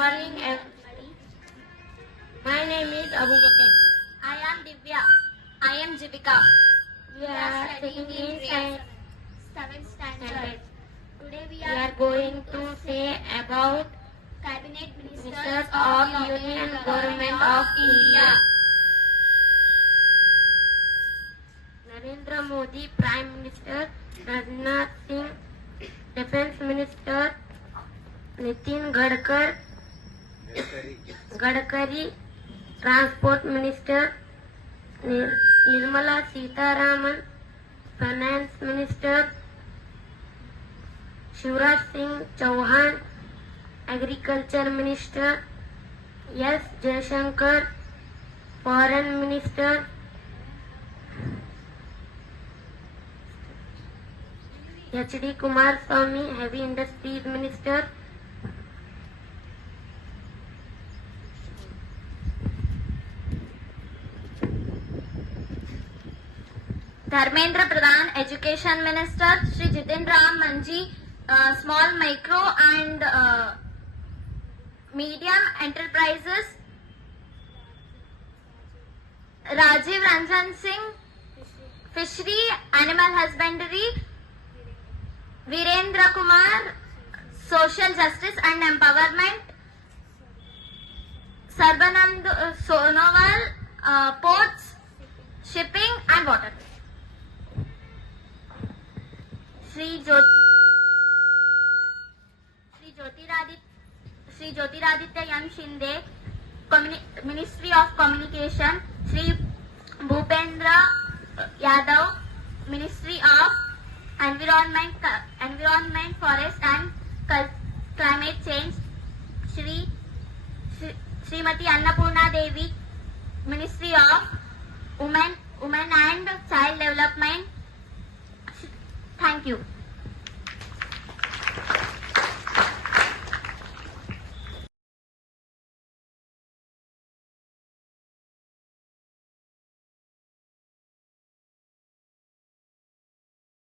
morning, everybody. My name is Abu Bakr. I am Divya. I am Jivika. We are studying studying in science 7th standard. standard. Today we We are are going to say about Cabinet Ministers Ministers of Union Government of India. Narendra Modi, Prime Minister, Rajnath Singh, Defense Minister, Nitin Gadkari, Transport Minister, Nirmala Sitaraman, Finance Minister, Shivraj Singh Chauhan, Agriculture Minister, S. Jaishankar, Foreign Minister, H.D. Kumaraswamy, Heavy Industries Minister, Dharmendra Pradhan, Education Minister, Shri Jiten Ram Manji, Small Micro and Medium Enterprises, Rajiv Ranjan Singh, Fishery, Animal Husbandry, Virendra Kumar, Social Justice and Empowerment, Sarbanand Sonowal, Ports, Shipping and Water. Shri Jyotiraditya M. Shinde, Ministry of Communication, Shri Bhupendra Yadav, Ministry of Environment, Forest and Climate Change, Srimati Annapurna Devi, Ministry of Women and Child Development. Thank you.